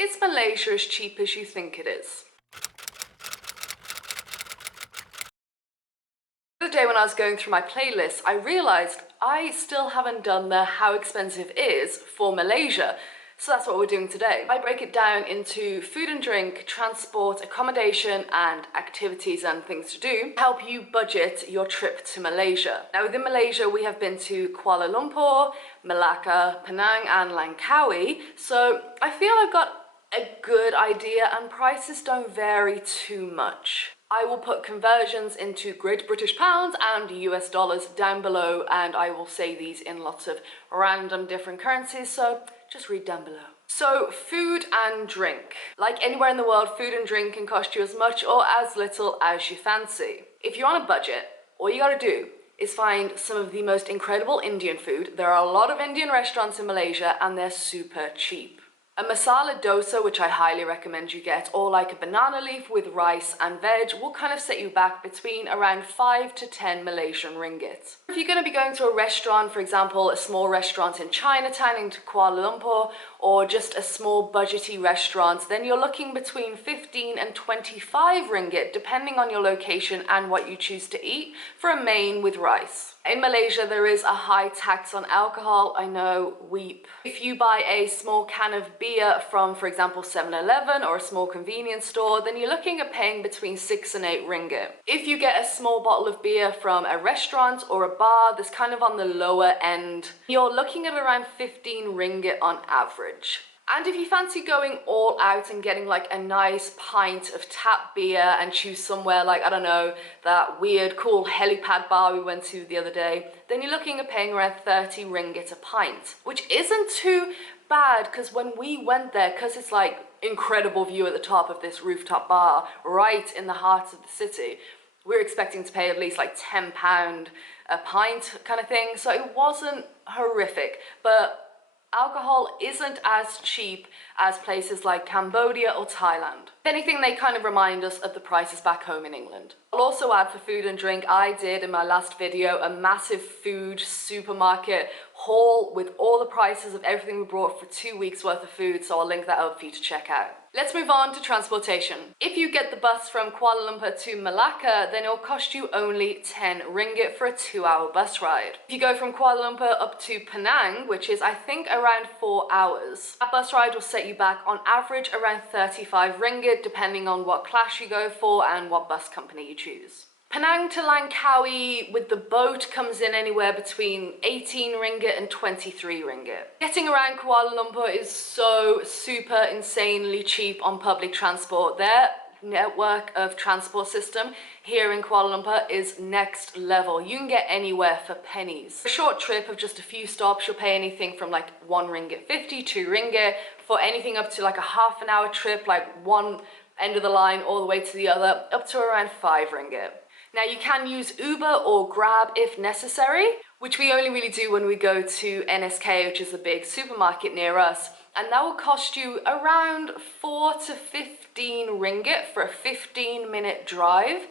Is Malaysia as cheap as you think it is? The other day when I was going through my playlist, I realised I still haven't done the how expensive is for Malaysia. So that's what we're doing today. I break it down into food and drink, transport, accommodation, and activities and things to do to help you budget your trip to Malaysia. Now within Malaysia, we have been to Kuala Lumpur, Melaka, Penang, and Langkawi. So I feel I've got a good idea and prices don't vary too much. I will put conversions into Great British Pounds and US dollars down below, and I will say these in lots of random different currencies, so just read down below. So food and drink. Like anywhere in the world, food and drink can cost you as much or as little as you fancy. If you're on a budget, all you gotta do is find some of the most incredible Indian food. There are a lot of Indian restaurants in Malaysia and they're super cheap. A masala dosa, which I highly recommend you get, or like a banana leaf with rice and veg, will kind of set you back between around 5 to 10 Malaysian ringgit. If you're going to be going to a restaurant, for example, a small restaurant in Chinatown in Kuala Lumpur, or just a small budgety restaurant, then you're looking between 15 and 25 ringgit, depending on your location and what you choose to eat, for a main with rice. In Malaysia, there is a high tax on alcohol. I know, weep. If you buy a small can of beer from, for example, 7-Eleven or a small convenience store, then you're looking at paying between 6 and 8 ringgit. If you get a small bottle of beer from a restaurant or a bar that's kind of on the lower end, you're looking at around 15 ringgit on average. And if you fancy going all out and getting like a nice pint of tap beer and choose somewhere like, I don't know, that weird cool helipad bar we went to the other day, then you're looking at paying around 30 ringgit a pint, which isn't too bad, because when we went there, because it's like incredible view at the top of this rooftop bar right in the heart of the city, we were expecting to pay at least like £10 a pint kind of thing, so it wasn't horrific. But alcohol isn't as cheap as places like Cambodia or Thailand. If anything, they kind of remind us of the prices back home in England. I'll also add for food and drink, I did in my last video a massive food supermarket haul with all the prices of everything we brought for 2 weeks worth of food, so I'll link that up for you to check out. Let's move on to transportation. If you get the bus from Kuala Lumpur to Melaka, then it'll cost you only 10 ringgit for a 2-hour bus ride. If you go from Kuala Lumpur up to Penang, which is I think around 4 hours, that bus ride will set you back on average around 35 ringgit, depending on what class you go for and what bus company you choose. Penang to Langkawi with the boat comes in anywhere between 18 ringgit and 23 ringgit. Getting around Kuala Lumpur is so super insanely cheap on public transport. Their network of transport system here in Kuala Lumpur is next level. You can get anywhere for pennies. For a short trip of just a few stops, you'll pay anything from like 1 ringgit 50, 2 ringgit. For anything up to like a half an hour trip, like one end of the line all the way to the other, up to around 5 ringgit. Now you can use Uber or Grab if necessary, which we only really do when we go to NSK, which is a big supermarket near us, and that will cost you around 4 to 15 ringgit for a 15-minute drive,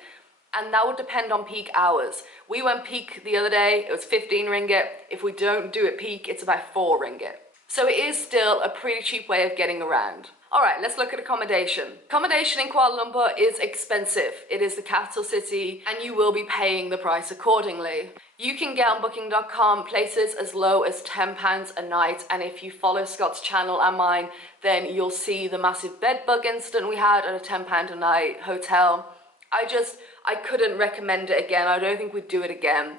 and that will depend on peak hours. We went peak the other day, it was 15 ringgit. If we don't do it peak, it's about 4 ringgit. So it is still a pretty cheap way of getting around. Alright, let's look at accommodation. Accommodation in Kuala Lumpur is expensive. It is the capital city and you will be paying the price accordingly. You can get on booking.com places as low as £10 a night, and if you follow Scott's channel and mine, then you'll see the massive bed bug incident we had at a £10 a night hotel. I couldn't recommend it again. I don't think we'd do it again.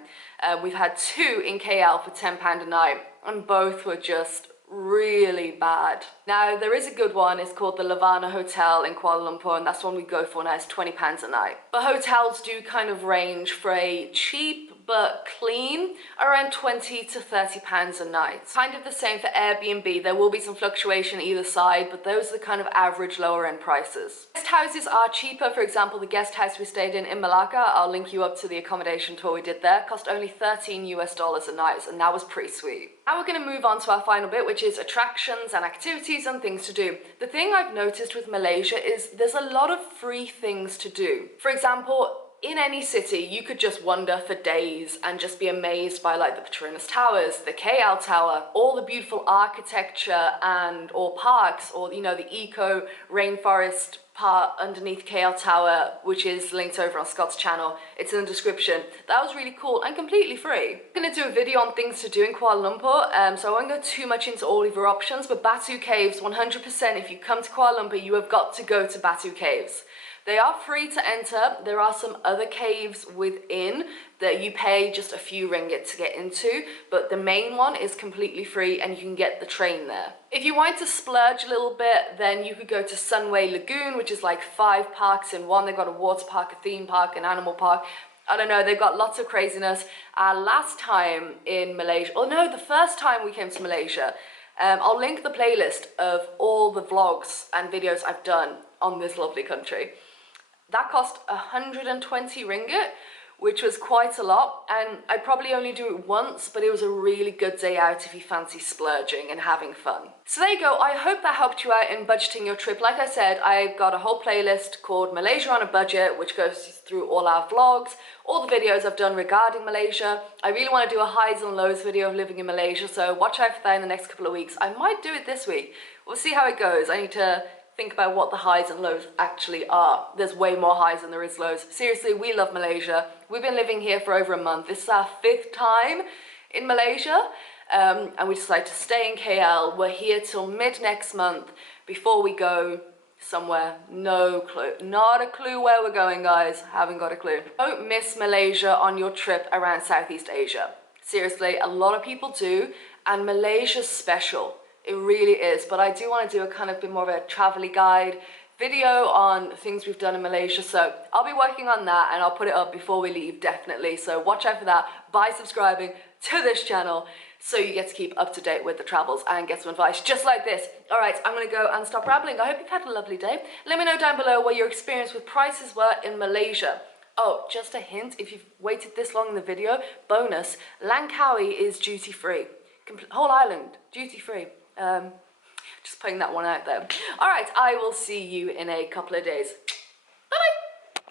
We've had 2 in KL for £10 a night and both were just really bad. Now there is a good one, it's called the Lavana Hotel in Kuala Lumpur, and that's one we go for now. It's £20 a night. But hotels do kind of range for a cheap but clean around £20 to £30 a night. Kind of the same for Airbnb. There will be some fluctuation either side, but those are the kind of average lower end prices. Guest houses are cheaper. For example, the guest house we stayed in Melaka, I'll link you up to the accommodation tour we did there, cost only $13 a night, and that was pretty sweet. Now we're going to move on to our final bit, which is attractions and activities and things to do. The thing I've noticed with Malaysia is there's a lot of free things to do. For example, in any city, you could just wander for days and just be amazed by like the Petronas Towers, the KL Tower, all the beautiful architecture and or parks, or you know, the eco rainforest part underneath KL Tower, which is linked over on Scott's channel. It's in the description. That was really cool and completely free. I'm gonna do a video on things to do in Kuala Lumpur, so I won't go too much into all of your options, but Batu Caves, 100%, if you come to Kuala Lumpur, you have got to go to Batu Caves. They are free to enter. There are some other caves within that you pay just a few ringgit to get into, but the main one is completely free and you can get the train there. If you want to splurge a little bit, then you could go to Sunway Lagoon, which is like 5 parks in one. They've got a water park, a theme park, an animal park. I don't know, they've got lots of craziness. Last time in Malaysia, oh no, the first time we came to Malaysia, I'll link the playlist of all the vlogs and videos I've done on this lovely country. That cost 120 ringgit, which was quite a lot, and I'd probably only do it once, but it was a really good day out if you fancy splurging and having fun. So there you go. I hope that helped you out in budgeting your trip. Like I said, I've got a whole playlist called Malaysia on a Budget, which goes through all our vlogs, all the videos I've done regarding Malaysia. I really want to do a highs and lows video of living in Malaysia, so watch out for that in the next couple of weeks. I might do it this week. We'll see how it goes. I need to think about what the highs and lows actually are. There's way more highs than there is lows. Seriously, we love Malaysia. We've been living here for over a month. This is our 5th time in Malaysia, and we decided to stay in KL. We're here till mid next month before we go somewhere. No clue. Not a clue where we're going, guys. Haven't got a clue. Don't miss Malaysia on your trip around Southeast Asia. Seriously, a lot of people do, and Malaysia's special. It really is, but I do want to do a kind of bit more of a travel-y guide video on things we've done in Malaysia, so I'll be working on that and I'll put it up before we leave, definitely, so watch out for that by subscribing to this channel so you get to keep up to date with the travels and get some advice just like this. Alright, I'm going to go and stop rambling. I hope you've had a lovely day. Let me know down below what your experience with prices were in Malaysia. Oh, just a hint, if you've waited this long in the video, bonus, Langkawi is duty-free. Whole island, duty-free. Just putting that one out there. Alright, I will see you in a couple of days.